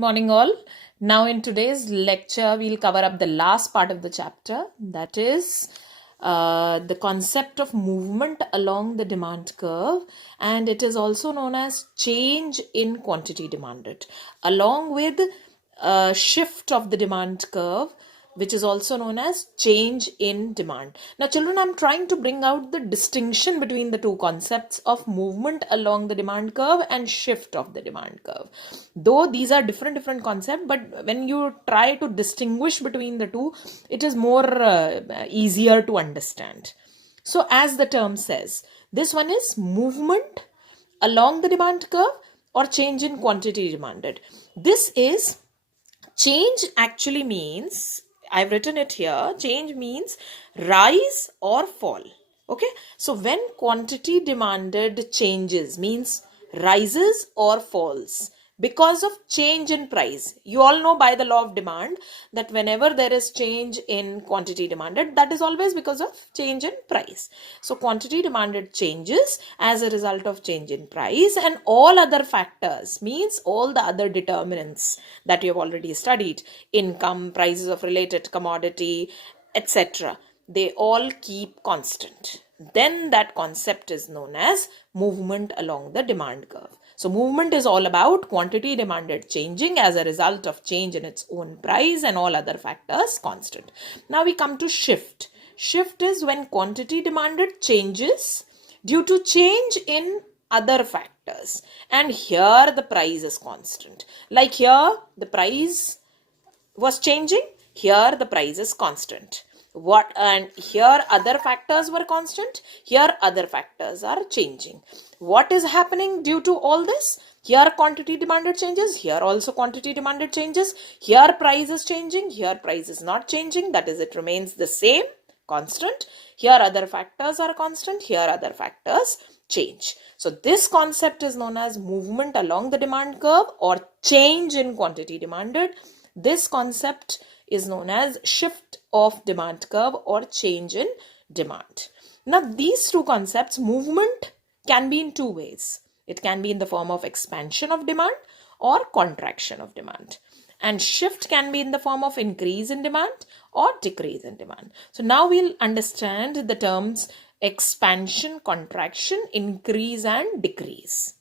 Morning, all. Now, in today's lecture, we'll cover up the last part of the chapter, that is the concept of movement along the demand curve, and it is also known as change in quantity demanded, along with shift of the demand curve, which is also known as change in demand. Now, children, I'm trying to bring out the distinction between the two concepts of movement along the demand curve and shift of the demand curve. Though these are different concepts, but when you try to distinguish between the two, it is more easier to understand. So, as the term says, this one is movement along the demand curve or change in quantity demanded. This is change actually means, I've written it here, change means rise or fall. Okay, so when quantity demanded changes means rises or falls because of change in price. You all know by the law of demand that whenever there is change in quantity demanded, that is always because of change in price. So quantity demanded changes as a result of change in price, and all other factors means all the other determinants that you have already studied, income, prices of related commodity, etc., they all keep constant. Then that concept is known as movement along the demand curve. So movement is all about quantity demanded changing as a result of change in its own price and all other factors constant. Now we come to shift. Shift is when quantity demanded changes due to change in other factors, and here the price is constant. Like here the price was changing, here the price is constant. What, and here other factors were constant, here other factors are changing. What is happening due to all this? Here quantity demanded changes, here also quantity demanded changes, here price is changing, here price is not changing, that is, it remains the same, constant. Here other factors are constant, here other factors change. So this concept is known as movement along the demand curve or change in quantity demanded. This concept is known as shift of demand curve or change in demand. Now, these two concepts, movement can be in two ways. It can be in the form of expansion of demand or contraction of demand. And shift can be in the form of increase in demand or decrease in demand. So now we'll understand the terms expansion, contraction, increase and decrease.